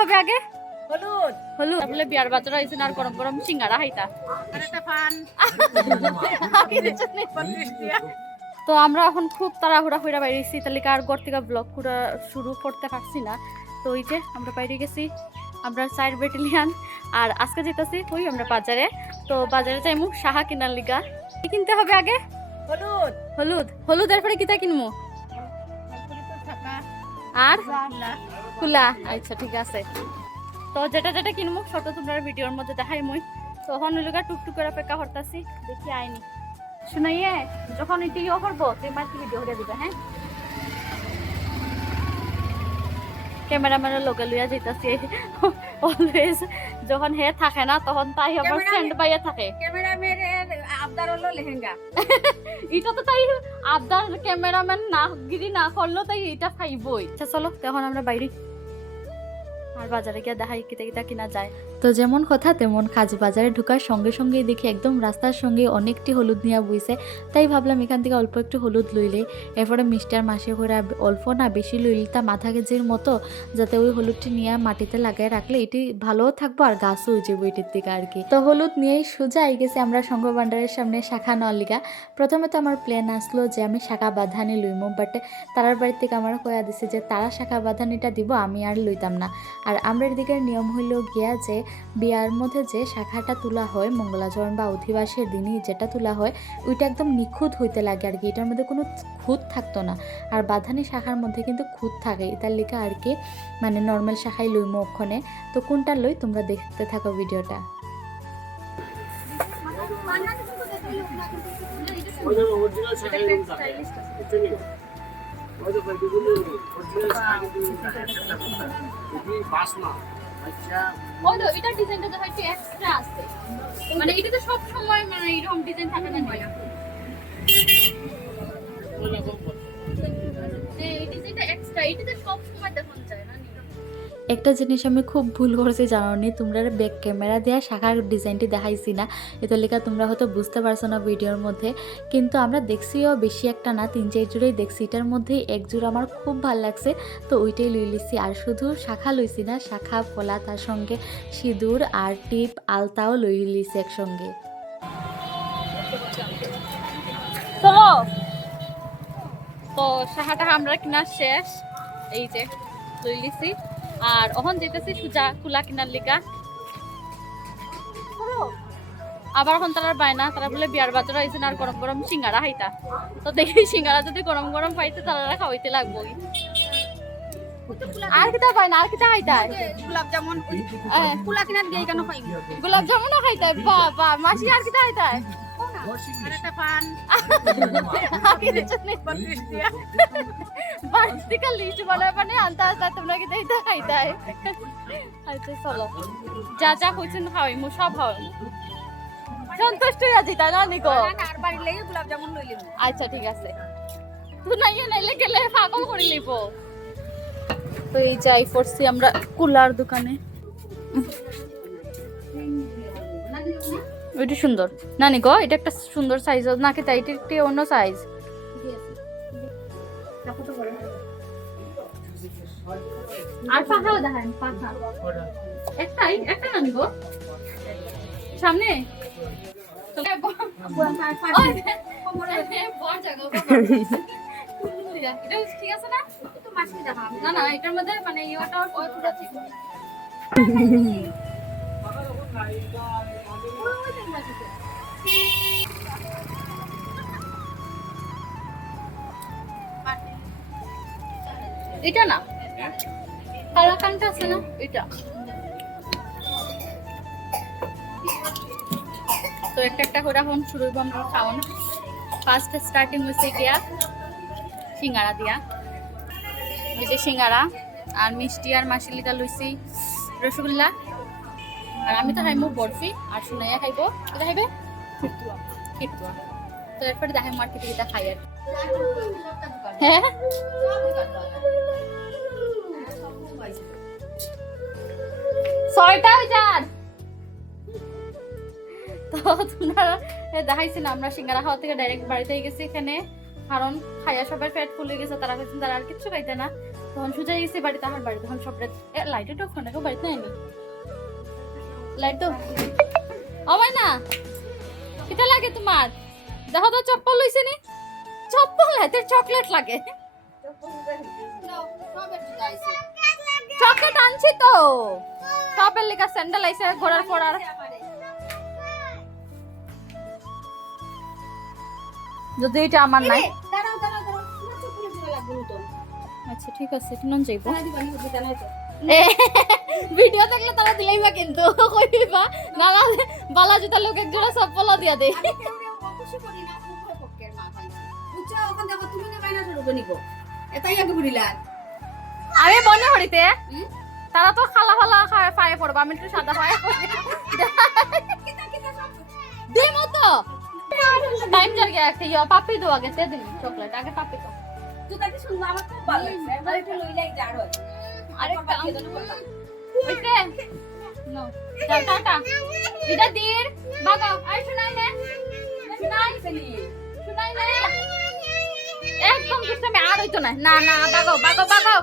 হবে আগে? হলুদ হলুদ। বলে বিয়ার বাজার হইছে আর গরম গরম সিঙ্গারা খাইতা। আর একটা পান তো আমরা এখন খুব তাড়াহুড়া হইরা বাইরেছি, তাহলে আর ঘর থেকে ব্লগ করা শুরু করতে পারছি না। তো ওই যে আমরা বাইরে গেছি, আমরা 4 ব্যাটালিয়ান। আর আজকে যেতেছি ওই আমরা বাজারে। তো বাজারে যাইমু সাহা কিনার লিগা। কি কিনতে হবে আগে? হলুদ হলুদ। হলুদ এরপরে কিতা কিনবো? আর কুলা। আচ্ছা ঠিক আছে। তো যেটা যেটা কিনবো ছোট তোমরা ভিডিওর মধ্যে দেখাই মুই। তো এখন ওই লোক টুকটুক করে অপেক্ষা করতেছি, দেখি আইনি শুনাইয়ে যখন এটি ইয়ে করবো তুই মাঝে ভিডিও করে দিবে। হ্যাঁ, ক্যামেরাম্যানের লোকে লইয়া যাইতাছি অলওয়েজ। যখন হে থাকে না তখন তাই আবার স্ট্যান্ড বাইয়া থাকে। ক্যামেরাম্যানের আবদার হলো লেহেঙ্গা। এটা তো তাই আবদার, ক্যামেরাম্যান না গিরি না করলো তাই এটা খাইবই। আচ্ছা চলো তখন আমরা বাইরে আর বাজারে গিয়ে দেখাই কিতা কিতা কিনা যায়। তো যেমন কথা তেমন কাজ, বাজারে ঢোকার সঙ্গে সঙ্গেই দেখি একদম রাস্তার সঙ্গে অনেকটি হলুদ নিয়ে বইছে। তাই ভাবলাম এখান থেকে অল্প একটু হলুদ লইলে এরপরে মিষ্টার মাসে করে অল্প না বেশি লইলে তা মাথা কেজির মতো, যাতে ওই হলুদটি নিয়ে মাটিতে লাগাই রাখলে এটি ভালোও থাকবো আর গাছও যাবো এটির থেকে আর কি। তো হলুদ নিয়েই সোজা আই গেছে আমরা সংঘ ভান্ডারের সামনে শাখা নেওয়ার লিগা। প্রথমে তো আমার প্ল্যান আসলো যে আমি শাখা বাঁধানি লইমো, বাট তারার বাড়ির থেকে আমার কয়া দিছে যে তারা শাখা বাঁধানিটা দিব, আমি আর লইতাম না। আর আমরার দিকের নিয়ম হইল গিয়া যে বিয়ার মধ্যে যে শাখাটা তোলা হয় মঙ্গলাচরণ বা অধিবাসের দিনই যেটা তোলা হয় ওইটা একদম নিখুঁত হইতে লাগে আর কি, এটার মধ্যে কোনো খুঁত থাকতো না। আর বাঁধানি শাখার মধ্যে কিন্তু খুঁত থাকে, এটার লিখা আর কি মানে নর্মাল শাখাই লইমো ওখানে। তো কোনটা লই তোমরা দেখতে থাকো ভিডিওটা। ওই তো এটা ডিজাইনটা তো একটু এক্সট্রা আছে, মানে এটা তো সব সময় মানে এরকম ডিজাইন থাকে না হয় না, যে এই ডিজাইনটা এক্সট্রা, এটা তো সব সময় দেখা যায় না। একটা জিনিস আমি খুব ভুল করেছি জানি, তোমরা ব্যাক ক্যামেরা দেওয়া শাখার ডিজাইনটি দেখাইছি না, এটা লেখা তোমরা হয়তো বুঝতে পারছো না ভিডিওর মধ্যে। কিন্তু আমরা দেখছিও বেশি একটা না, 3-4 জোড়াই দেখছি, এটার মধ্যেই এক জোড়া আমার খুব ভালো লাগছে, তো ওইটাই লই লিছি। আর শুধু শাখা লইছি না, শাখা ফলা তার সঙ্গে সিঁদুর আর টিপ আলতাও লই লিছি একসঙ্গে। চলো তো শাখাটা আমরা কিনা শেষ, এই যে লই লিছি। আর ওখান যেতেছি সুজা কুলা কিনার লিগা। আবার এখন তারা বায়না, তারা বলে বিয়ার বাজার হয়েছে আর গরম গরম সিঙ্গারা খাইতা। তো দেখি সিঙ্গারা যদি গরম গরম পাইতে তারা খাওয়াইতে লাগবো। আর কিতা পাই না, আর কিতা খাইতাই? গোলাপ জামুন কুলা কিনার দিয়ে কেন খাইবি? গোলাপ জামুনও খাইতাই? বাবা মাসি আর কিতা খাইতাই? আর একটা পান বাড়িতে লিস্ট বলার মানে আনতে আসতে তোমরা কি এইটা খাইতাই? আচ্ছা চলো যা যা কইছেন খাওয়াই মু সব খাওয়াই সন্তুষ্ট হয়ে আছি তাই না নিকো? আর বাড়ি লেগে গোলাপ জামুন লইলি। আচ্ছা ঠিক আছে, তুই নাইয়ে নাইলে গেলে পাগল করে লিব। তো এই যাই পড়ছি আমরা কুলার দোকানে। ওইটা সুন্দর না নিকো, এটা একটা সুন্দর সাইজ নাকি তাই? এটা একটি অন্য সাইজ। আর পাখাও দেখেন, পাখা একটাই, একটা না নিকো সামনে ঠিক আছে না? না না এটার মধ্যে মানে ইয়েটা ঠিক এটা না, কালাকানটা আছে না এটা। তো একটা একটা করে এখন শুরু হইব আমরা খাওয়ান। ফার্স্ট স্টার্টিং হচ্ছে গিয়া সিঙ্গারা দিয়া, এই যে সিঙ্গারা আর মিষ্টি আর মাসিলিকা লইছি রসগোল্লা। আর আমি তো খাইমু বরফি আর সুনাইয়া খাইবো এটা খাইবে খিটুয়া। তো এরপরে দেখে মার্কেটে এটা খাই আর হ্যাঁ ছয়টা হাজার। তো তোমরা দেখাইছিলাম আমরা সিঙ্গারা খাওয়া থেকে ডাইরেক্ট বাড়িতে গেছি এখানে, কারণ খাইয়া সবাই পেট ফুলে গেছে, তারা কইছেন তারা আর কিচ্ছু খাইতে না। তখন সুজাই গেছি বাড়ি তাহার বাড়ি তখন সব লাইটে তো ফোনে কেউ বাড়িতে নাই লাইট তো আমার না কিটা লাগে তোমার দেখো তো চপ্পল লইছে নি চপ্পল হাতে চকলেট লাগে চকলেট আনছি তো সবের লেখা স্যান্ডেল আইছে ঘোড়ার পড়ার যদি এটা আমার নাই দাঁড়াও দাঁড়াও দাঁড়াও তোমার চোখে দিবা লাগবে তো আচ্ছা ঠিক আছে কিনন যাইবো না দিবা না দিবা না তো ভিডিও দেখলে তারা দিলাইবা কিন্তু কইবা না না বালা জুতা লোক এক জোড়া চপ্পল দিয়া দে আমি কেউরে খুশি করি না উভয় পক্ষের মা ভাই বুঝছো ওখান দেখো তুমি না বাইনা শুরু নিব এটাই আগে বুড়িলা আমি মনে করিতে হুম? তারা তো খালা ফালা খায় পায়ে পড়বা আমি একটু সাদা পায়ে কিতা কিতা সব দিমো তো টাইম যার গে একটা ইয়া পাপি দো আগে তে দিন চকলেট আগে পাপি তো জুতা কি সুন্দর আমার খুব ভালো লাগছে এবার একটু লইলাই জাড় হয় আরেকটা ওইতে নো টাটা এটা দির বাগাও আই শুনাই নে শুনাই শুনাই নে একদম কিছু আমি আর হইতো না না না বাগাও বাগাও বাগাও